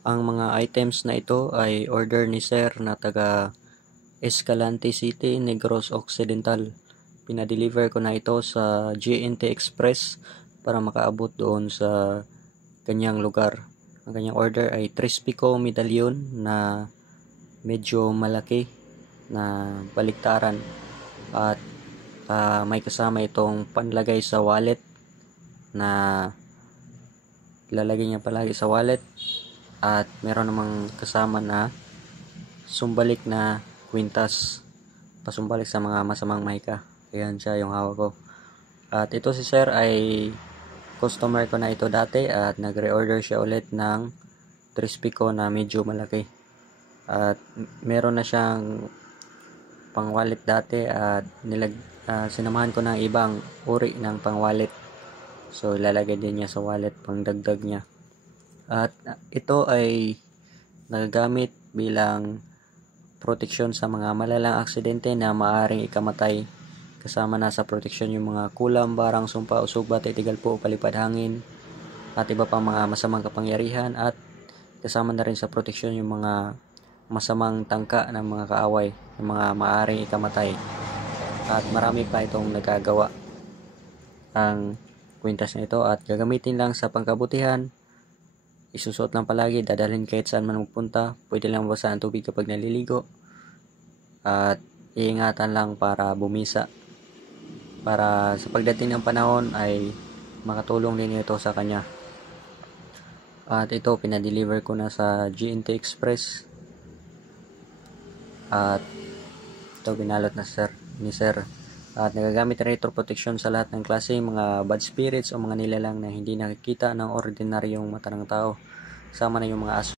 Ang mga items na ito ay order ni Sir na taga Escalante City, Negros Occidental. Pinadeliver ko na ito sa GNT Express para makaabot doon sa kanyang lugar. Ang kanyang order ay Trispico medallion na medyo malaki na baliktaran at may kasama itong panlagay sa wallet na lalagay niya palagi sa wallet. At meron namang kasama na sumbalik na kwintas, pasumbalik sa mga masamang mahika. Ayan siya yung hawak ko. At ito si Sir ay customer ko na ito dati at nagre-order siya ulit ng Trispico na medyo malaki. At meron na siyang pang wallet dati at sinamahan ko ng ibang uri ng pang wallet. So ilalagay din niya sa wallet pang dagdag niya. At ito ay nagagamit bilang proteksyon sa mga malalang aksidente na maaaring ikamatay. Kasama na sa proteksyon yung mga kulam, barang, sumpa, usog, bati, tigalpo, palipad hangin at iba pang mga masamang kapangyarihan. At kasama na rin sa proteksyon yung mga masamang tangka ng mga kaaway, ng mga maaaring ikamatay. At marami pa itong nagagawa ang kwintas na ito at gagamitin lang sa pangkabutihan. Isusuot lang palagi, dadalhin kahit saan man magpunta. Pwede lang mabasa ang tubig kapag naliligo. At iingatan lang para bumisa. Para sa pagdating ng panahon ay makatulong din ito sa kanya. At ito, pinadeliver ko na sa GNT Express. At ito, binalot na ni Sir. At nagagamit rin ito proteksyon sa lahat ng klase, mga bad spirits o mga nilalang na hindi nakikita ng ordinaryong mata ng tao. Sama na yung mga